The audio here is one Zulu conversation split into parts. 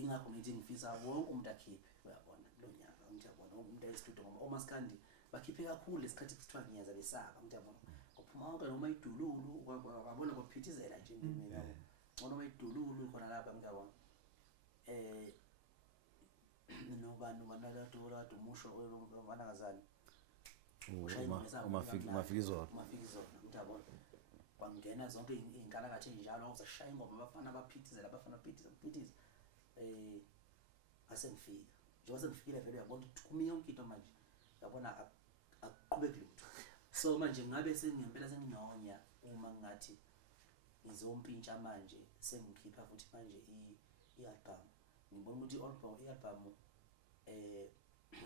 ingakho ngithi ngifisa wonke umuntu akhiphe uyabona lo nyaka umuntu yabona umuntu estudio ngoba omaskandi bakhiphe kakhulu lesikhathi kuthiwa ngiyaza besaka umuntu yabona ngophuma wonke noma idululu wabona kwaphithizela nje mina noma idululu khona lapha umuntu yabona nala dola umusho obanakazana umafikizona umuntu yabona kwangena zonke inkalakathe njalo awuzashaya ingoma abafana baphithiza asengifika njengoba sengifikile vele uyabona ukuthi kumiye yonke into manje yabona aqubeke lutho so manje ngabe sengempela senginyonya uma ngathi ngizompintsha manje sengikhipha futhi manje i-album ngibona ukuthi i-album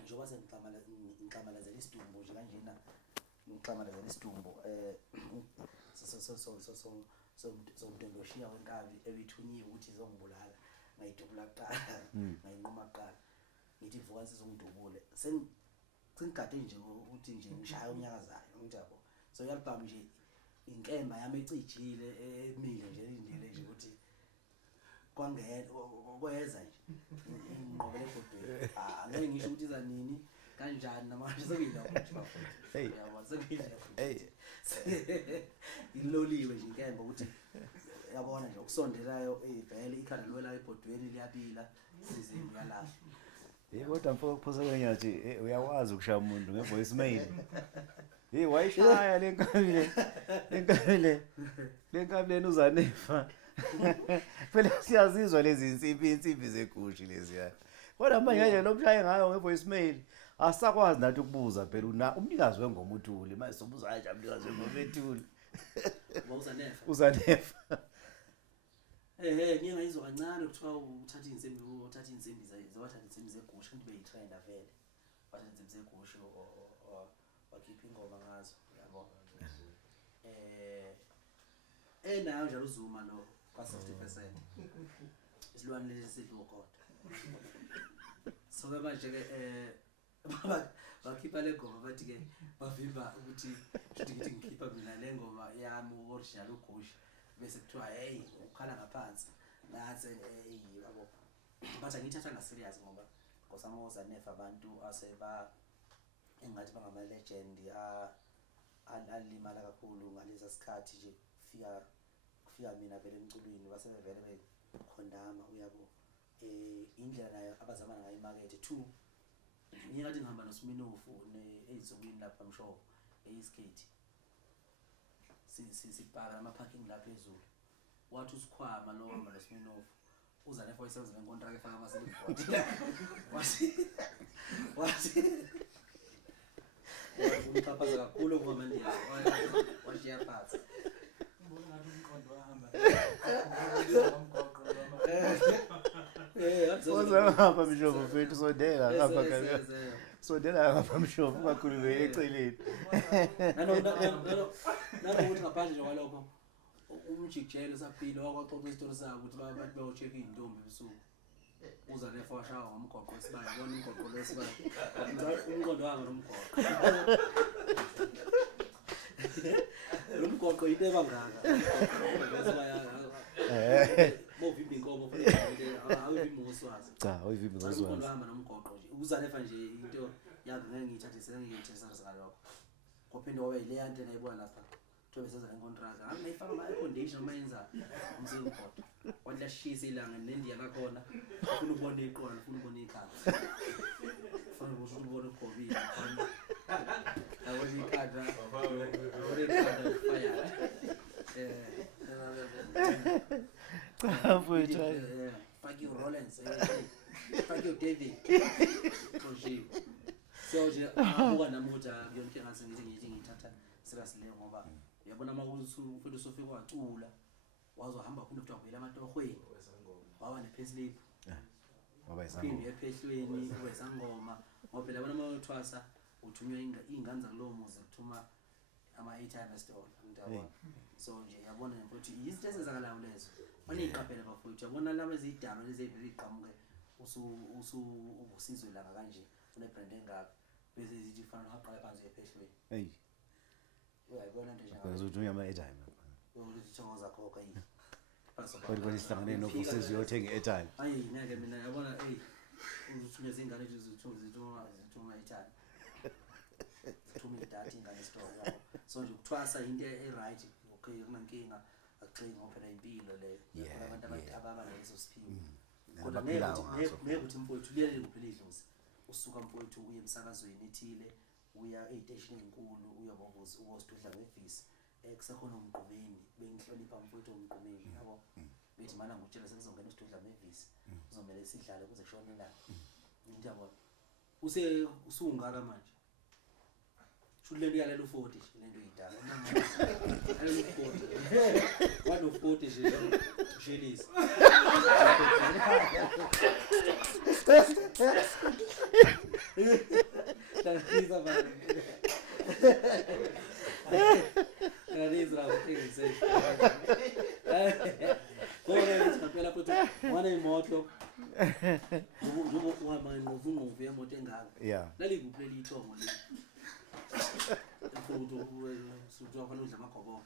njengoba sengiqamalazela isidumbu nje kanjena ngiqamalazela isidumbu so mntondoshiya wenkabi ebithunyiwe ukuthi izongibulala ngayidubula kuqala ngayinquma kuqala ngithi vuka sizongidubule sengigade nje ukuthi nje ngishaya unyakazayo ngijabo so i-album nje inkemba yami ecijile emile nje indlela nje ukuthi kwangena kweza nje ingqobele ebhodweni ngeke ngisho ukuthi iza nini kanjani namanje sekuyila ukuthi bafuthe yabona sekuyila iloliwe nje inkemba ukuthi yabona nje ukusondelayo vele ikhanda lwela ebhodweni liyabila sizimbi yalapha kodwa mfoko kuphosa kwenyathi uyawazi ukushaya umuntu ngevoicemail wayishaya lenkabi lena uzanefa phela siyazizwa lezi insimbi zegushi leziya kodwa manje nje lomshaye ngayo ngevoicemail asakwazi nathi ukubuza phela umnikazi wengoma uthuli manje sobuza kanje umnikazi wengoma ethuli uzanefa ngeke ngizwa kancane kuthiwa uthatha insimbi zegusha kanti beyitrainer vele wathatha insimbi zegusha wakhipha ingoma ngazo yabo nayo njalo uzuma lo kwa 60% isilwane lesi sidlo kodwa so manje ke bakhipha le ngoma bathi ke bavimba ukuthi ngithi ngikhipha mina le ngoma yami original ugusha bese kuthiwa hey ukhala ngaphansi ngathi yabo bathi ngithatha nga serious ngoba ngosamoza nefa abantu aseba engathi bangama legend alimala kakhulu ngaleza sikhathi nje kufika mina vele emculweni basebevele bekhondama uyabo indlela nayo abazama ngayo imarket 2 ngiyathi ngihamba noSminofu ezizokwini lapha mshopo eyiskate sibhaka ama parking la phezulu wathi usikhwama lo hamba noSminofu uza nefa isenze ngecontract efaka amaselibhodi wathi umchaphaza kakhulu kwa manje washiya phansi ngibona ngathi umqondo wahamba ngapha mshopo mfethu sondela ngapha mshopo ungakhulumeli eceleni nanokuthi ngaphandle nje kwalokho umjikjelo saphila wakwaxoxa isitori sabo ukuthi abantu bayocheck izintombi ebusuku uza nefa washawa ngomgoqo esibani bona umgoqo lesibani umqondo wami nomgoqo umgoqo into ebangaka bovimba inkomo fanele awuvimba ngoswazi awuvimba ngoswazi umqondo wami nomgoqo nje uza nefa nje into yazi ngeke ngiyithathise ngiyithesa ngalokho kophinde wabe ile yante nayibona lapha thobe senza ngecontract ngayifaka ama air condition mayenza umsebenzi kodwa wadlashisa ilanga nendiya lakhona ufuna ubona iqola ufuna ubona ikhanda ufuna ubona uGobile khona awona ikhanda fire fuck you Rollins fuck you David so nje abuka namuthi yonke ngase ngithi ngithatha serious leyo ngoba uyabona makuthi ufuna usofika wacula wazohamba khona kuthiwa vele amatohweni wawa nepayslip waba isangoma phinde ephehlweni wesangoma ngoba phela bona mayothwasa uthunywa ingane zakulowo muzi kuthuma ama $800 ngiyabona so nje yabona ukuthi izinto ezenzakalayo lezo baniqaphela bafowethu yabona laba ezidaba lezi evele iqhamuke ubusizwe la kanje une brand engaka bese zithi fanele haqala phansi ephehlweni uyayibona nje njalo uzothunywa ama airtime uthi thokoza khokha yini Kodwa sihlangane novusi ziyothenga i-airtime. Hayi ngeke mina yabona uzithunyeza ingane nje zithuma i-airtime. Zithuma idatha ingane store yabo. So nje ukuthwasa into e-right okay kunankinga akuxinga ngophela impilo le. Abantu ababa lezo siphiwo. Kodwa ngeke uthi mfowethu liyele kuphela idlozi. Usuka mfowethu uye emsakazweni ethile uya ey'teshini ezinkulu uyobovuza ubosidudla ngevisi kusekhona umgqumeni bengihlonipha mfowethu umgqumeni yabo bethi mana ngutshela sekuzongena isidudla ngevisi uzomela sidlale kuze kushone la into yabo usungaka manje shulelo yalela u40 lento idala alelo 40 wado 40 nje shelisi Thank bana. Ngariza ukuthi Kona ngicapela futhi wana imoto. Njengoba uhamba ngovunuvu yemoto engaka. Yeah. Lali kuphi leli ithongo leli. Mfowethu suthi wafana udla amagobo.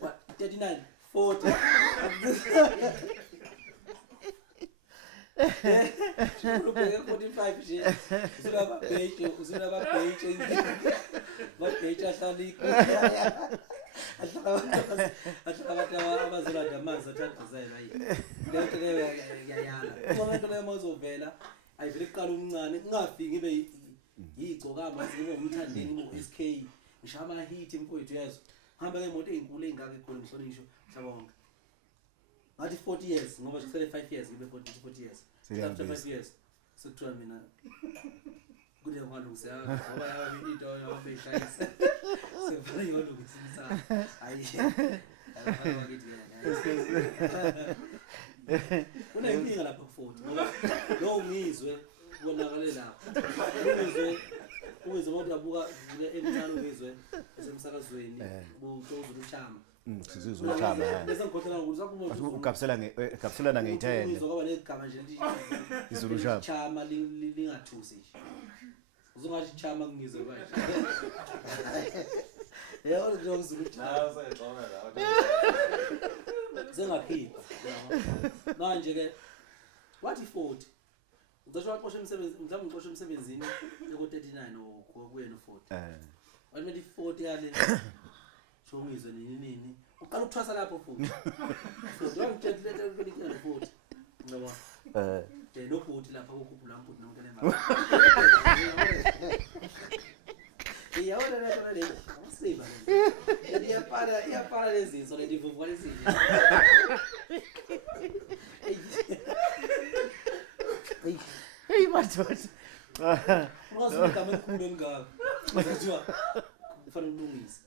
What 39 40 Siqhubeka 45 nje. Usula babheje. Babheje ahlaliko. Ahlaka abazolanda amanzi athandizela hayi. Lento leyo yayala. Uma lento leyo mawuzovela ayivele iqala umncane kungafiki ibe yigcokama zibe umthandeni uSK. Ngisha ama hit mfowethu yazo. Hamba ngemoto ezinkulu engaka ekhona ngisho hlaba wonke. Ngathi 40 years ngoba sikusele 5 years ngibe 40 years. After 5 years sekuthiwa mina kude kwalungisa ngoba yaba into yabeshayisa. Sevela yolungisa. Hayi. Alafana ngithi kuna impinga lapha ku40 ngoba lo umizwe ubonakale lapha. Uwezwe ukuthi abuka emncane uwezwe esemsakazweni ubuzulu uchama. Sizizwe uchama. Bese ngikhothela ukuthi sakumuntu ukapselana ngeithele. Uzoba negama nje lithi izulu uchama. Chama lingathusi nje. Uzongathi chama kungizwe manje. Yebo nje uzulu uchama. Hayi usayixoxa la. Sengaphipha. Manje ke wathi 40 Uzasho waxosha emsebenzi, mhlawumbe ngixosha emsebenzini eko39 okuyena u40. Wathi 40 yale shongizwe nini. Uqala ukuthwasa lapho futhi. Futhi wangitshela lento ukuthi 40. Ngoba no 40 lapha ukukhuphula amphuthu nonke le mali. Iyawona lento le. Awusiba. Iyapara lezinto leti vuvuka lezinto. Hey madoda. Ngoba igama elikhulu engaka. Kuthiwa kufanele ulungise.